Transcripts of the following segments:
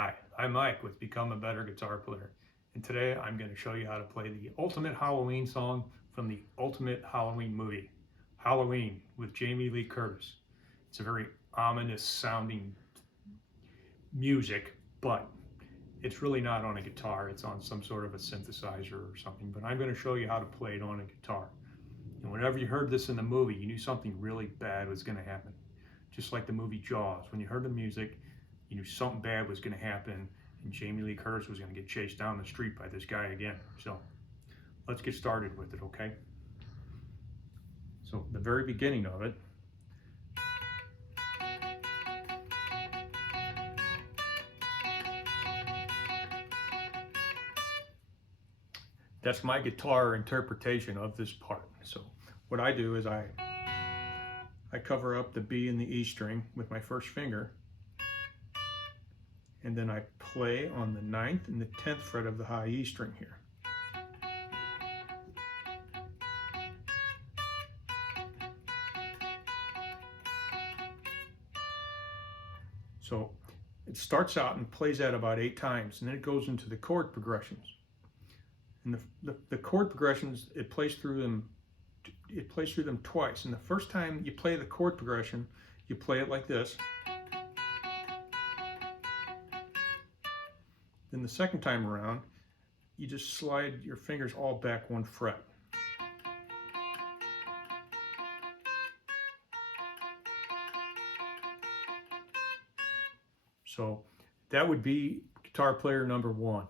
Hi, I'm Mike with Become a Better Guitar Player, and today I'm going to show you how to play the ultimate Halloween song from the ultimate Halloween movie, Halloween with Jamie Lee Curtis. It's a very ominous sounding music, but it's really not on a guitar, it's on some sort of a synthesizer or something, but I'm going to show you how to play it on a guitar. And whenever you heard this in the movie, you knew something really bad was going to happen. Just like the movie Jaws, when you heard the music, you knew something bad was going to happen, and Jamie Lee Curtis was going to get chased down the street by this guy again. So let's get started with it, okay? So the very beginning of it, that's my guitar interpretation of this part. So what I do is I cover up the B and the E string with my first finger, and then I play on the 9th and the 10th fret of the high E string here. So it starts out and plays that about 8 times, and then it goes into the chord progressions. And the chord progressions, it plays through them twice. And the first time you play the chord progression, you play it like this. Then the second time around, you just slide your fingers all back 1 fret. So that would be guitar player number 1.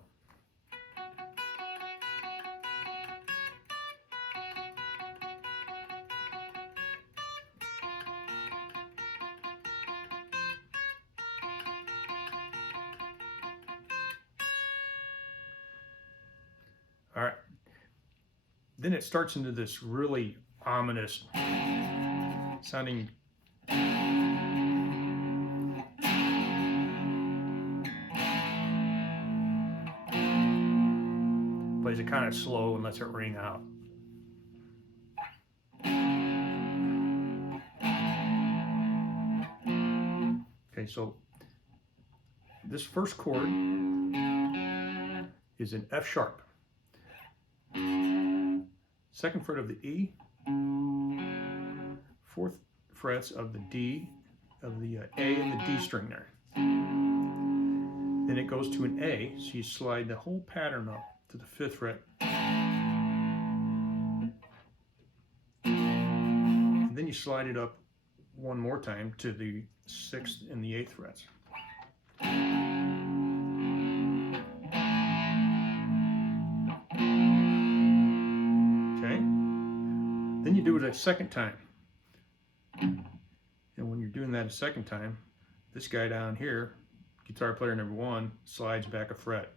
All right. Then it starts into this really ominous sounding plays it kind of slow and lets it ring out. Okay, so this first chord is an F sharp. 2nd fret of the E, 4th frets of the D, of the A and the D string there. Then it goes to an A, so you slide the whole pattern up to the 5th fret. And then you slide it up one more time to the 6th and the 8th frets. Then you do it a second time. And when you're doing that a second time, this guy down here, guitar player number 1, slides back a fret.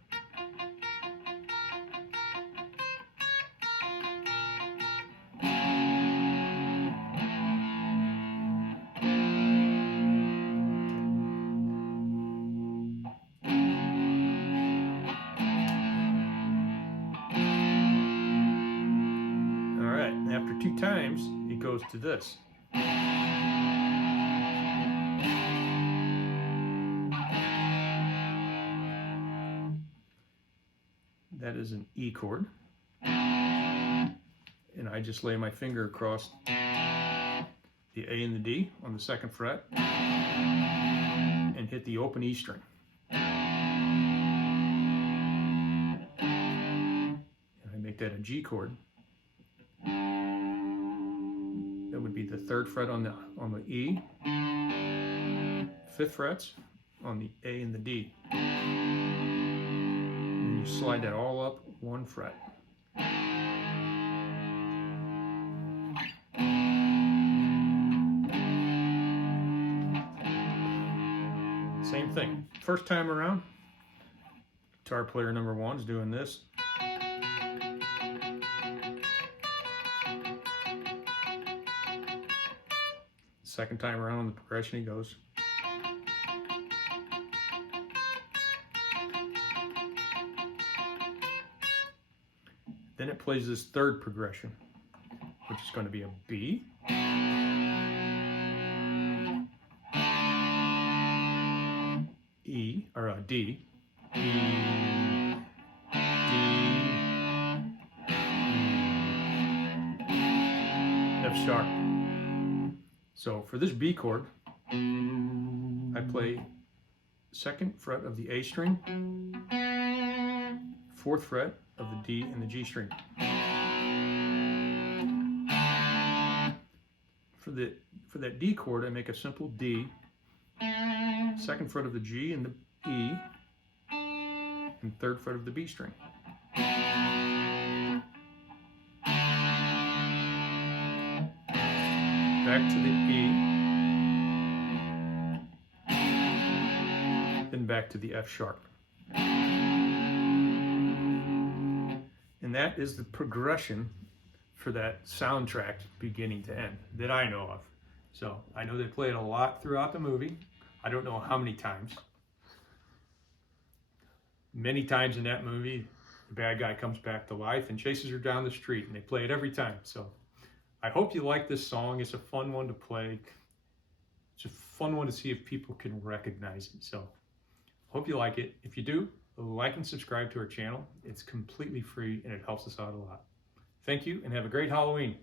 After 2 times, it goes to this. That is an E chord. And I just lay my finger across the A and the D on the 2nd fret and hit the open E string. And I make that a G chord. That would be the 3rd fret on the E, 5th frets on the A and the D. And you slide that all up 1 fret. Same thing. First time around, guitar player number 1 is doing this. Second time around on the progression, he goes. Then it plays this 3rd progression, which is going to be a B, E, or a D, E, D, F sharp. So for this B chord, I play 2nd fret of the A string, 4th fret of the D and the G string. For that D chord, I make a simple D, 2nd fret of the G and the E, and 3rd fret of the B string. Back to the E, then back to the F sharp. And that is the progression for that soundtrack beginning to end that I know of. So I know they play it a lot throughout the movie. I don't know how many times. Many times in that movie, the bad guy comes back to life and chases her down the street, and they play it every time. So I hope you like this song. It's a fun one to play. It's a fun one to see if people can recognize it. So hope you like it. If you do, like and subscribe to our channel. It's completely free and it helps us out a lot. Thank you and have a great Halloween.